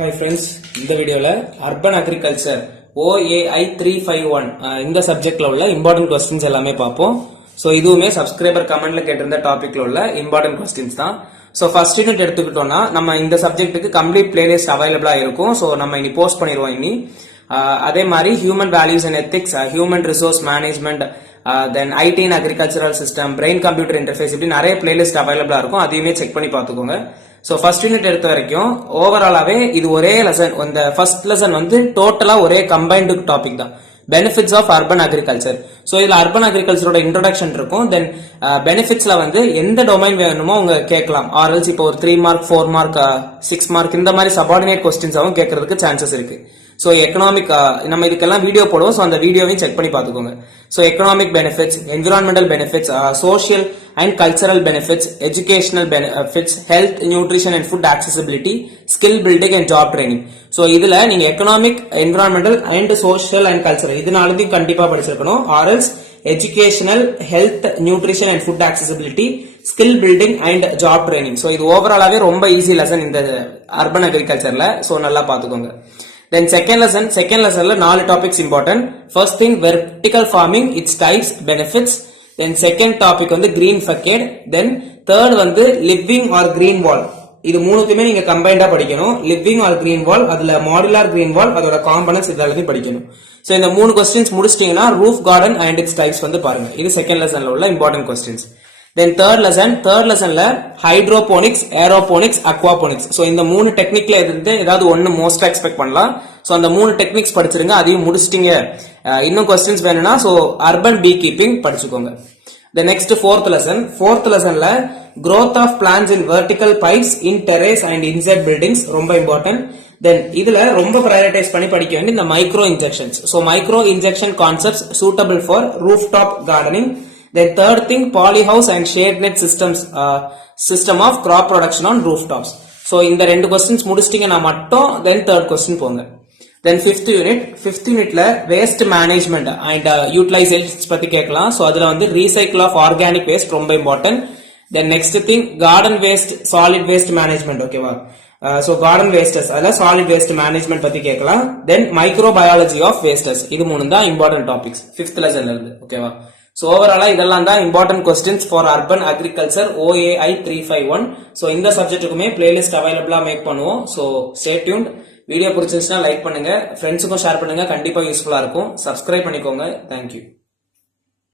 Hi friends, இந்த வீடியோல urban agriculture OAI 351 இந்த சப்ஜெக்ட்ல உள்ள இம்பார்ட்டன்ட் क्वेश्चंस எல்லாமே பார்ப்போம். சோ இதுவுமே சப்ஸ்கிரைபர் கமெண்ட்ல கேட்டிருந்த டாபிக்ல உள்ள இம்பார்ட்டன்ட் क्वेश्चंस தான். சோ ஃபர்ஸ்ட் யூனிட் எடுத்துக்கிட்டோம்னா நம்ம இந்த சப்ஜெக்ட்டுக்கு கம்ப்ளீட் பிளேலிஸ்ட் அவைலபிளா இருக்கும். சோ நம்ம இனி போஸ்ட் பண்ணிடுவோம் இனி. அதே மாதிரி human values and ethics, human resource management, then IT and agricultural system, brain computer interface, இப்படி நிறைய பிளேலிஸ்ட் அவைலபிளா இருக்கும். அதையுமே செக் பண்ணி பார்த்துக்கோங்க. சோ ஃபர்ஸ்ட் யூனிட் எடுத்த வரைக்கும் ஓவராலாவே இது ஒரே லெசன். இந்த ஃபர்ஸ்ட் லெசன் வந்து டோட்டலா ஒரே கம்பைன்டு டாபிக் தான், benefits of urban agriculture. So இதுல அர்பன் அக்ரிகல்ச்சரோட இன்ட்ரோடக்ஷன் இருக்கும். தென் பெனிஃபிட்ஸ்ல வந்து எந்த டொமைன் வேணுமோ உங்க கேட்கலாம். ஆர்எல்ஸ் இப்போ ஒரு 3 மார்க் 4 மார்க் 6 மார்க் இந்த மாதிரி சபார்டினேட் கொஸ்டின்ஸாவும் கேட்கறதுக்கு சான்சஸ் இருக்கு. சோ எக்கனாமிக் நம்ம இதுக்கெல்லாம் வீடியோ போடுவோம். சோ அந்த வீடியோவையும் செக் பண்ணி பார்த்துக்கோங்க. So economic benefits, environmental benefits, social and cultural benefits, educational benefits, health, nutrition and food accessibility, skill building and job training. So இதுல நீங்க economic, environmental and social and cultural இது நாலுத்தையும் கண்டிப்பா படிச்சிருக்கணும். Or else educational, health, nutrition and food accessibility, skill building and job training. So இது ஓவராலாவே ரொம்ப easy lesson இந்த அர்பன் அக்ரிகல்ச்சர்ல. சோ நல்லா பாத்துக்கோங்க. Then second lessonல 4 topics important. First thing, vertical farming, its types, benefits. Then second topic வந்து green facade. Then third வந்து living or green wall. இது மூணுக்குமே நீங்க கம்பைண்டா படிக்கணும். living or green wall, அதுல modular green wall, அதோட காம்பனன்ட்ஸ் இதெல்லாம் படிக்கணும். சோ இந்த 3 questions முடிச்சிட்டீங்கன்னா roof garden and its types வந்து பாருங்க. இது செகண்ட் லெசன்ல உள்ள important questions. Then third lessonல hydroponics, aeroponics, aquaponics. So இந்த 3 டெக்னிக்ல இருந்து ஏதாவது ஒன்னு மோஸ்டா எக்ஸ்பெக்ட் பண்ணலாம். சோ அந்த 3 டெக்னிக்ஸ் படிச்சிருங்க. அதையும் முடிச்சிட்டீங்க. இன்னும் क्वेश्चंस வேணும்னா சோ அர்பன் பீ கீப்பிங் படிச்சுக்கோங்க. The next fourth lessonல growth of plants in vertical pipes in terrace and inside buildings ரொம்ப இம்பார்ட்டன்ட். Then இதுல ரொம்ப prioritize பண்ணி படிக்க வேண்டிய இந்த micro injections. So micro injection concepts suitable for rooftop gardening. Then third thing, polyhouse and shade net systems, system of crop production on rooftops. So இந்த 2 questions முடிச்சிட்டீங்கன்னா மட்டும் then third question போங்க. Then fifth unitல waste management and utilizations பத்தி கேட்கலாம். So அதுல வந்து recycle of organic waste ரொம்ப important. Then next thing, garden waste, solid waste management. ஓகேவா? So garden wastes அதுல solid waste management பத்தி கேட்கலாம். Then microbiology of wastes, இது மூணு தான் important topics 5th lessonல இருந்து. ஓகேவா? So overall இதெல்லாம் தான் important questions for urban agriculture OAI 351. So இந்த சப்ஜெக்ட்டுக்குமே பிளேலிஸ்ட் அவைலபிளா மேக் பண்ணுவோம். So stay tuned. வீடியோ பிடிச்சிருந்துச்சுன்னா லைக் பண்ணுங்க, ஃப்ரெண்ட்ஸுக்கும் ஷேர் பண்ணுங்க, கண்டிப்பா யூஸ்ஃபுல்லா இருக்கும். சப்ஸ்கிரைப் பண்ணிக்கோங்க. தேங்க்யூ.